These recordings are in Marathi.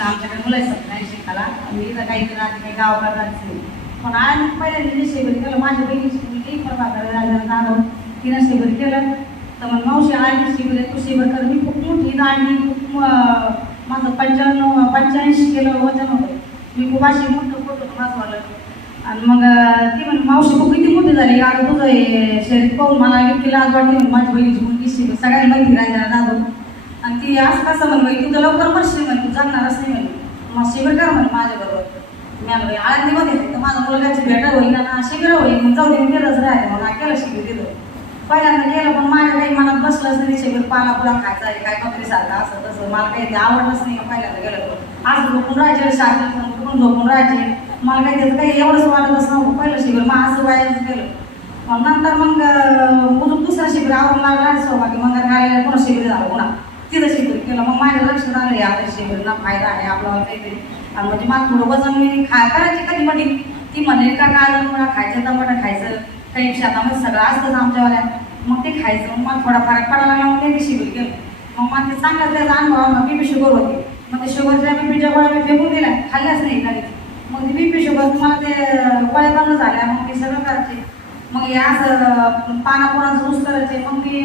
आमच्याकडे मुलं आहेत नाही शिकायला मी इथं काही राहते काही गावाकडे राहते पण आज पहिल्यांदा जे केलं माझ्या बहिणीची मुलगी प्रभाकर राजा जाधव तिनं शिबिर केलं. तर मग मावशी आली शिबिर तू शिबिर कर. मी खूप मोठी दांडी खूप माझं पंच्याण्णव पंच्याऐंशी किलो वजन होतं. मी खूप अशी मोठं पोट होतं माझं वालं. आणि मग ती म्हणे मावशी खूप किती मोठी झाली? अगं तुझं हे शरीर पाहून मला इतकी लाज वाटली. म्हणून माझी बहिणीची मुलगी शिबिर सगळ्यांनी माहिती राहिला जाधव आणि ती असं कसं म्हणलं बाई, तू लवकर मरशील म्हणे तू जगणारच नाही म्हणे मग शिबिर कर म्हणे माझ्याबरोबर. मी आलो बाई आळंदीमध्ये तर माझा मुलगाची भेट होईल ना शिबिर होईल मग जाऊ दे मी गेलंच राहिले मग केलं शिबिर दिलं पहिल्यांदा गेलं पण माझ्या काही मनात बसलंच नाही शिबिर पाला पुला खायचा आहे काय बकरी सारखं असं तसं. मला काही ते आवडलंच नाही पहिल्यांदा गेलं आज झोपून राहायचे शाळेत पण झोपून राहायचे मला काही त्याचं काही एवढंच वाटतच नव्हतं पहिलं शिबिर मग असं वायाच गेलं. मग नंतर मग दुसरा शिबिर आवडून लागला सौभाग्य मग राहिलेलं पुन्हा शिबिर झालं पुन्हा. केलं. मग माझ्या लक्षात आलं या आता शिबिर फायदा आहे आपल्याला काहीतरी आणि म्हणजे मला थोडं वजन मी खा करायची कधी म्हणे? ती म्हणे का गाजर मला खायचं टमाटर खायचं काही शेतामध्ये सगळं असतंच आमच्यावाल्या. मग ते खायचं. मग मला थोडा फरक पडायला लागला मग ते शिबिर केलं. मग मला ते चांगलं त्याचा अनुभव बी पी शुगर होती. मग ते शुगरच्या बीपीच्या गोळ्या मी फेकून दिल्या खाल्ल्याच नाही कधीच मग ते बीपी शुगर मला ते गोळ्या बंद झाल्या मग मी सगळं करायचे मग हे असं पाना पोनाचं करायचे मग मी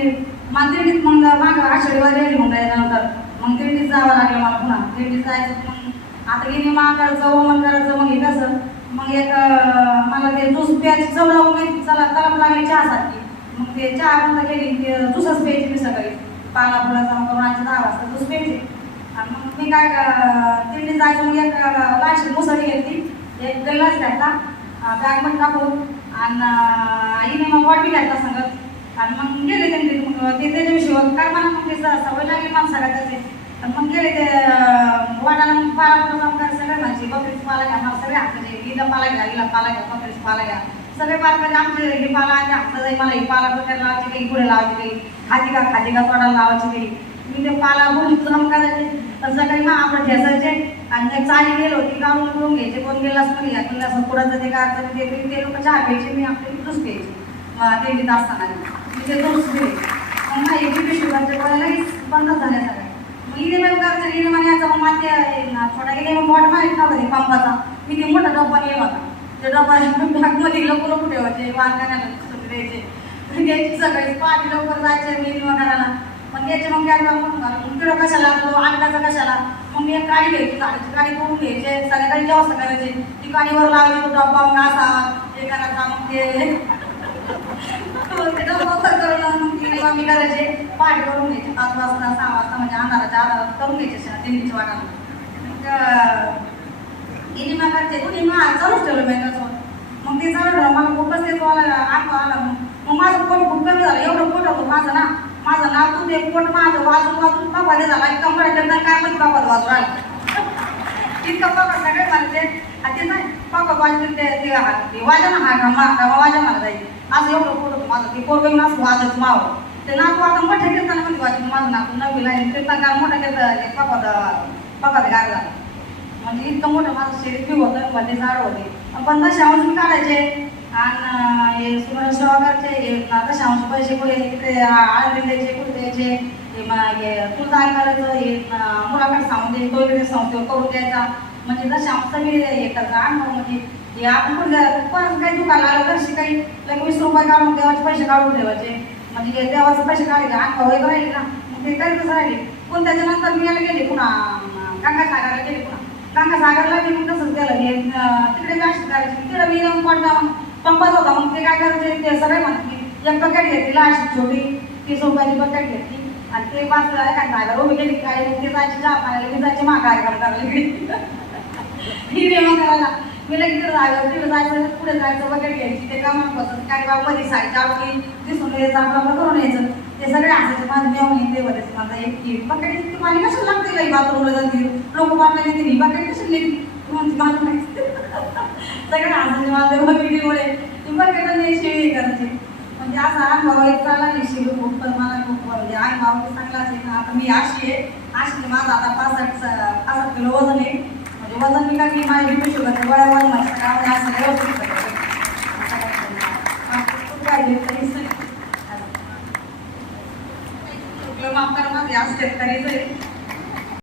मला दिंडीत मग मागं आषाढीवर गेली मग त्याच्यानंतर मग दिंडीत जावं लागलं मला पुन्हा. दिंडीत जायचं मग आता गेली महाकाळचं करायचं ओमन करायचं मग हे कसं? मग एक मला ते ज्यूस प्यायची चव लागून गेली. चला तलाप लागली चहासाठी. मग ते चहा बंद केली ते ज्यूसच प्यायची मी सकाळी. पाला फुलाचा मग करून दहा वाजता ज्यूस प्यायची. आणि मग मी काय दिंडीत जायचं मग एक लाशी मुसळी घेतली. एक गल्लाच घातला बॅगमध्ये टाकून. आणि आईने मग बॉटली घातला सांगत. आणि मग गेले त्यांनी मग ते त्याच्याविषयी काय म्हणा मग ते सवय लागली मला सगळ्या त्याचे. मग गेले ते वाटाला मग पाला पुढं जाऊन सगळे माझी बकरीच पाला घ्या मला सगळे हाताचे म्हणजे हिला पाला घ्या हिला पाला घ्या बकरीच पाला घ्या. सगळे पालकाचे आमचे हे पाला आहे हातात जाई मला ही पाला डोक्याला लावायची काही पुढे लावायची काही खाती का खाती का तोडाला लावायची काही. मी ते पाला बोलून जम करायचे. तसं काही मग आपण ठेसायचे आणि एक चाली गेलो ती काम करून घ्यायचे. कोण गेलास नाही. तुला असं पुढं ते काय ते ते- ते लोक चहा प्यायचे मी आपले दुस घ्यायचे मग घेत असताना. मी ते दूध घे मग एज्युकेशन बीपी शुगरच्या लगेच बंद झाल्या सगळ्या मग इथे मग करायचं इथे म्हणायचं मग माते थोडा गेले मग बॉट माहीत नव्हता ते पंपाचा. मी ते मोठा डब्बा नेला होता. त्या डब्बा बॅगमध्ये लवकर लवकर ठेवायचे. वारकऱ्याला द्यायचे. द्यायचे सगळे पाठी लवकर जायचे मेन करायला मग घ्यायचे मग काय मग मग कशाला? तो आणण्याचा कशाला? मग मी एक गाडी घ्यायची झाडाची. गाडी करून घ्यायचे. संध्याकाळी जेव्हा करायचे. ती गाडीवर लावली तो डब्बा मग असा हे करायचा मग ते डब्बा करून मग ती मी करायचे. पाठ करून घ्यायचे. पाच वाजता सहा वाजता म्हणजे अंधाराच्या आधारात करून घ्यायचे दिंडीच्या वाटाला गेली मग करते कुणी मग चालूच ठेवलं मी त्याचं. मग ते चालू ठेवलं. मला खूपच ते मला आंबा आला मग मग माझं पोट खूप कमी झालं एवढं पोट होतं माझं ना माझं नातू ते माझं वाजून वाजून बाबाने झाला इतका पडा केला काय म्हणजे बाबा वाजू राहिला इतका बाबा सगळे म्हणते ते नाही बाबा वाजून ते ते हा- ते वाजा ना हा घामा घामा वाजा मला जाईल. आज एवढं पोट माझं ते पोरगं येऊन असं वाजत माव. ते नातू आता मोठ्या कीर्तनमध्ये वाजून माझं नातू नवी कीर्तनकार मोठा काय ते पापा पापा ते गाड झाला. म्हणजे इतकं मोठं माझं शरीर बी होतं म्हणजे मध्ये झाड होते. पण तसे अंश काढायचे. आणि हे सुमन सेवा करायचे हे पैसे कुठे इकडे आळंदी द्यायचे कुठे द्यायचे हे करायचं हे मुलाकडे सांगून दे तो संस्थेवर करून द्यायचा. म्हणजे तसे आमचं मी हे करायचं म्हणजे हे आपण पण कोणाचं काही दुकान आलं तशी काही लगे वीस रुपये काढून देवाचे पैसे काढून ठेवायचे म्हणजे देवाचे पैसे काढले अनुभव एक राहिले ना मग ते करतच राहिले. पण त्याच्यानंतर मी याला गेले पुन्हा गंगा सागरला गेले पुन्हा. गंगा सागरला मी मग तसंच गेलं हे तिकडे बी करायची. तिकडे मी येऊन पडता मग पंपाच होता मग ते काय करायचे ते सगळे म्हणते की एक बकेट घेतली अशी छोटी. ते तीस पण काढले की आणि ते पाच एका हो मी गेली काय ते जायचे चहा पाण्याला मी जायचे मा कार्यक्रम ही विमा करायला मी लगेच जायचं तिकडे जायचं पुढे जायचं वगैरे घ्यायची ते काम बसत? काय बाबा मध्ये साडी टाकली दिसून यायचं आपलं करून यायचं. ते सगळे असायचे माझं जेवण येते बरेच माझा एक एकटी बकेट इतकी पाणी कशाला लागते काही बाथरूमला जाते लोक बाटल्या येते बकेट कशाला लिहिली म्हणते मला माहिती सगळे असायचे माझे बकेटीमुळे ती बकेट शेळी करायची म्हणजे असा अनुभव एक चालला नाही शिरू खूप पण मला खूप म्हणजे अनुभव चांगला असेल ना आता मी अशी आहे अशी माझं आता पासष्ट पासष्ट किलो वजन आहे म्हणजे वजन मी काय मी माझी बीपी शुगरच्या गोळ्या वजन माझ्या गावाने असं व्यवस्थित करायचं. असं करायचं. खूप पाहिजे तरी